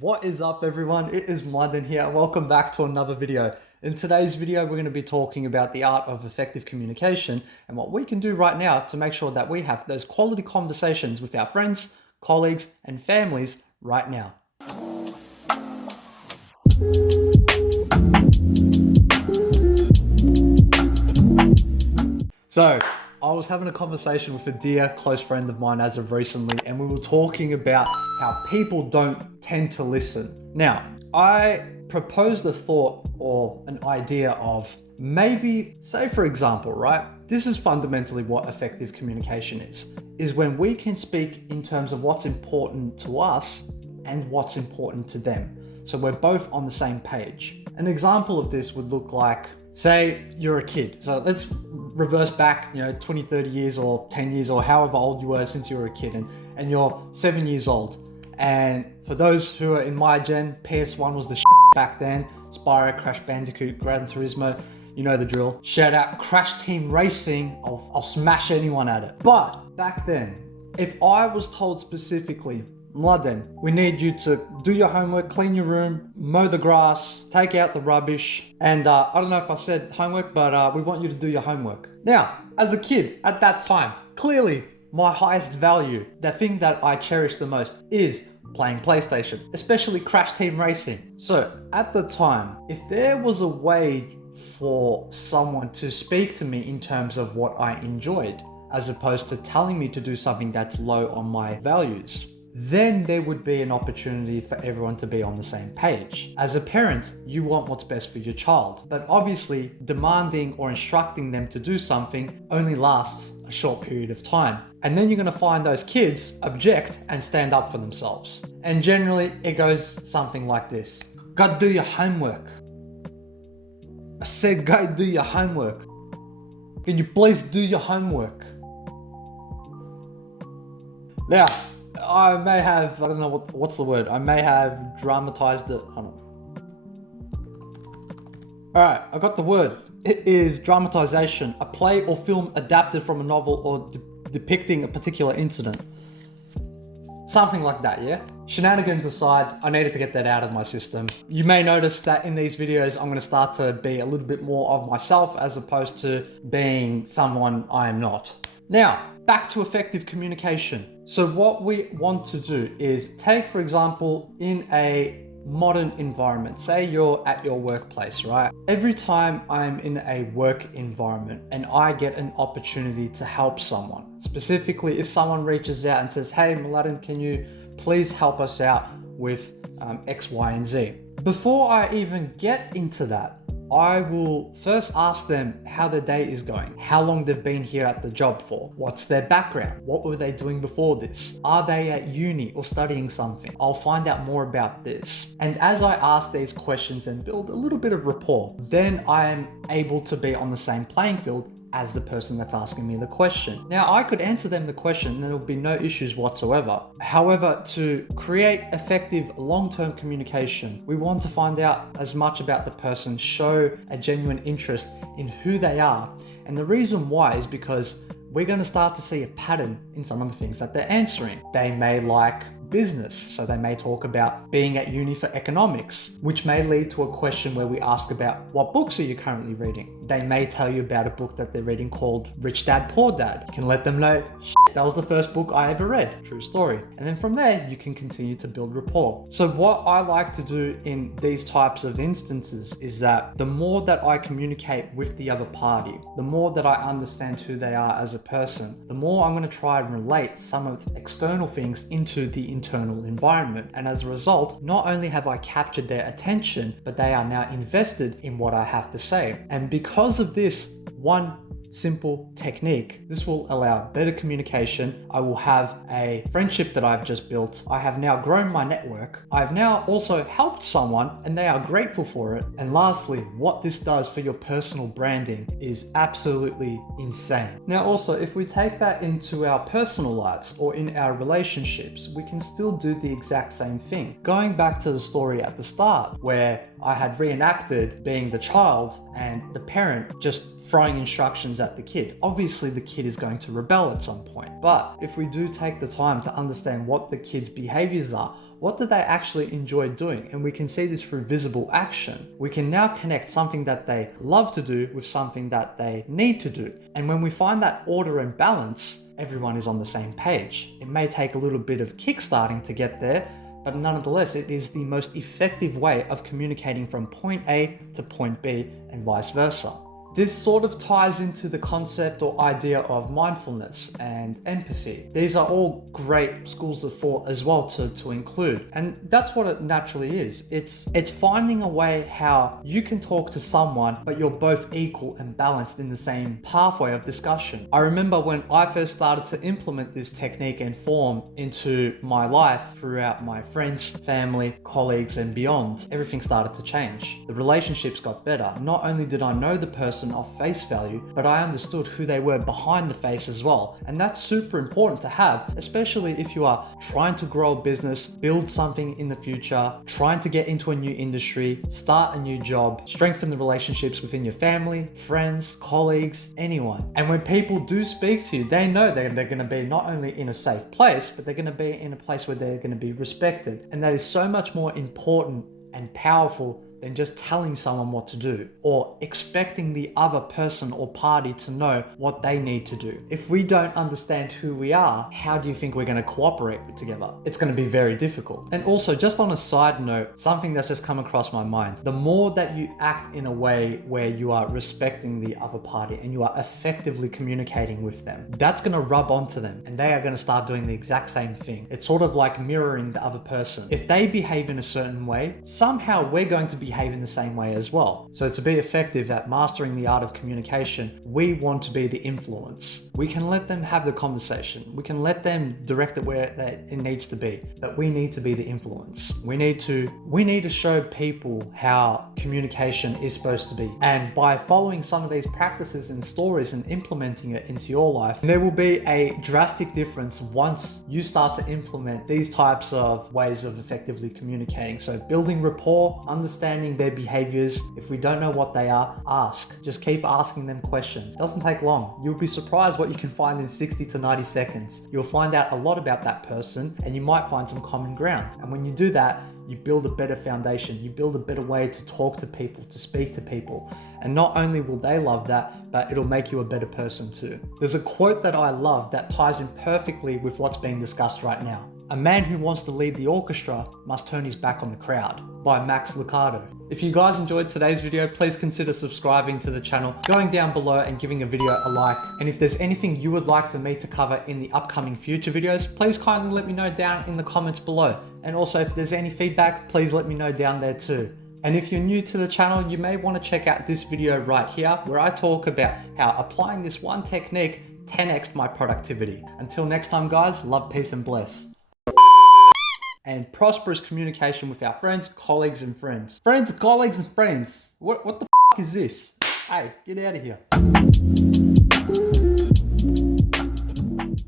What is up, everyone? It is Mladen here. Welcome back to another video. In today's video, we're going to be talking about the art of effective communication and what we can do right now to make sure that we have those quality conversations with our friends, colleagues, and families right now. So, I was having a conversation with a dear close friend of mine as of recently, and we were talking about how people don't tend to listen. Now, I proposed a thought or an idea of maybe, say for example, right? This is fundamentally what effective communication is when we can speak in terms of what's important to us and what's important to them. So we're both on the same page. An example of this would look like, say you're a kid. So let's reverse back, 20, 30 years or 10 years or however old you were since you were a kid, and you're 7 years old. And for those who are in my gen, PS1 was the back then. Spyro, Crash Bandicoot, Gran Turismo, you know the drill. Shout out Crash Team Racing. I'll smash anyone at it. But back then, if I was told specifically, Mladen, we need you to do your homework, clean your room, mow the grass, take out the rubbish, and I don't know if I said homework, but we want you to do your homework. Now, as a kid at that time, clearly my highest value, the thing that I cherish the most is playing PlayStation, especially Crash Team Racing. So at the time, if there was a way for someone to speak to me in terms of what I enjoyed, as opposed to telling me to do something that's low on my values, then there would be an opportunity for everyone to be on the same page. As a parent, you want what's best for your child, but obviously demanding or instructing them to do something only lasts a short period of time. And then you're gonna find those kids object and stand up for themselves. And generally it goes something like this. Go do your homework. I said go do your homework. Can you please do your homework? Now, I may have, I don't know what's the word. I may have dramatized it. Hold on. All right, I got the word. It is dramatization, a play or film adapted from a novel or depicting a particular incident. Something like that, yeah? Shenanigans aside, I needed to get that out of my system. You may notice that in these videos, I'm gonna start to be a little bit more of myself as opposed to being someone I am not. Now, back to effective communication. So what we want to do is take, for example, in a modern environment, say you're at your workplace, right? Every time I'm in a work environment and I get an opportunity to help someone, specifically if someone reaches out and says, hey, Mladen, can you please help us out with X, Y, and Z? Before I even get into that, I will first ask them how their day is going, how long they've been here at the job for, what's their background, what were they doing before this, are they at uni or studying something. I'll find out more about this. And as I ask these questions and build a little bit of rapport, then I'm able to be on the same playing field as the person that's asking me the question. Now, I could answer them the question and there will be no issues whatsoever. However, to create effective long-term communication, we want to find out as much about the person, show a genuine interest in who they are. And the reason why is because we're going to start to see a pattern in some of the things that they're answering. They may like business, so they may talk about being at uni for economics, which may lead to a question where we ask about what books are you currently reading. They may tell you about a book that they're reading called Rich Dad Poor Dad. You can let them know, that was the first book I ever read. True story. And then from there, you can continue to build rapport. So what I like to do in these types of instances is that the more that I communicate with the other party, the more that I understand who they are as a person, the more I'm going to try and relate some of the external things into the internal environment. And as a result, not only have I captured their attention, but they are now invested in what I have to say. And because of this one simple technique, this will allow better communication. I will have a friendship that I've just built. I have now grown my network. I've now also helped someone and they are grateful for it. And lastly, what this does for your personal branding is absolutely insane. Now also, if we take that into our personal lives or in our relationships, we can still do the exact same thing. Going back to the story at the start where I had reenacted being the child and the parent just throwing instructions at the kid. Obviously the kid is going to rebel at some point, but if we do take the time to understand what the kid's behaviors are, what do they actually enjoy doing? And we can see this through visible action. We can now connect something that they love to do with something that they need to do. And when we find that order and balance, everyone is on the same page. It may take a little bit of kickstarting to get there, but nonetheless, it is the most effective way of communicating from point A to point B and vice versa. This sort of ties into the concept or idea of mindfulness and empathy. These are all great schools of thought as well to include. And that's what it naturally is. It's finding a way how you can talk to someone, but you're both equal and balanced in the same pathway of discussion. I remember when I first started to implement this technique and form into my life throughout my friends, family, colleagues, and beyond, everything started to change. The relationships got better. Not only did I know the person of face value, but I understood who they were behind the face as well. And that's super important to have, especially if you are trying to grow a business, build something in the future, trying to get into a new industry, start a new job, strengthen the relationships within your family, friends, colleagues, anyone. And when people do speak to you, they know they're going to be not only in a safe place, but they're going to be in a place where they're going to be respected. And that is so much more important and powerful than just telling someone what to do or expecting the other person or party to know what they need to do. If we don't understand who we are, how do you think we're going to cooperate together? It's going to be very difficult. And also, just on a side note, something that's just come across my mind, the more that you act in a way where you are respecting the other party and you are effectively communicating with them, that's going to rub onto them and they are going to start doing the exact same thing. It's sort of like mirroring the other person. If they behave in a certain way, somehow we're going to behave in the same way as well. So to be effective at mastering the art of communication, we want to be the influence. We can let them have the conversation. We can let them direct it where it needs to be, but we need to be the influence. We need to show people how communication is supposed to be. And by following some of these practices and stories and implementing it into your life, there will be a drastic difference once you start to implement these types of ways of effectively communicating. So building rapport, understanding their behaviors. If we don't know what they are, ask. Just keep asking them questions. It doesn't take long. You'll be surprised what you can find in 60 to 90 seconds. You'll find out a lot about that person and you might find some common ground. And when you do that, you build a better foundation. You build a better way to talk to people, to speak to people. And not only will they love that, but it'll make you a better person too. There's a quote that I love that ties in perfectly with what's being discussed right now. A man who wants to lead the orchestra must turn his back on the crowd, by Max Lucado. If you guys enjoyed today's video, please consider subscribing to the channel, going down below and giving a video a like. And if there's anything you would like for me to cover in the upcoming future videos, please kindly let me know down in the comments below. And also if there's any feedback, please let me know down there too. And if you're new to the channel, you may want to check out this video right here, where I talk about how applying this one technique 10x'd my productivity. Until next time guys, love, peace and bless. And prosperous communication with our friends, colleagues, and friends. Friends, colleagues, and friends. What the f is this? Hey, get out of here.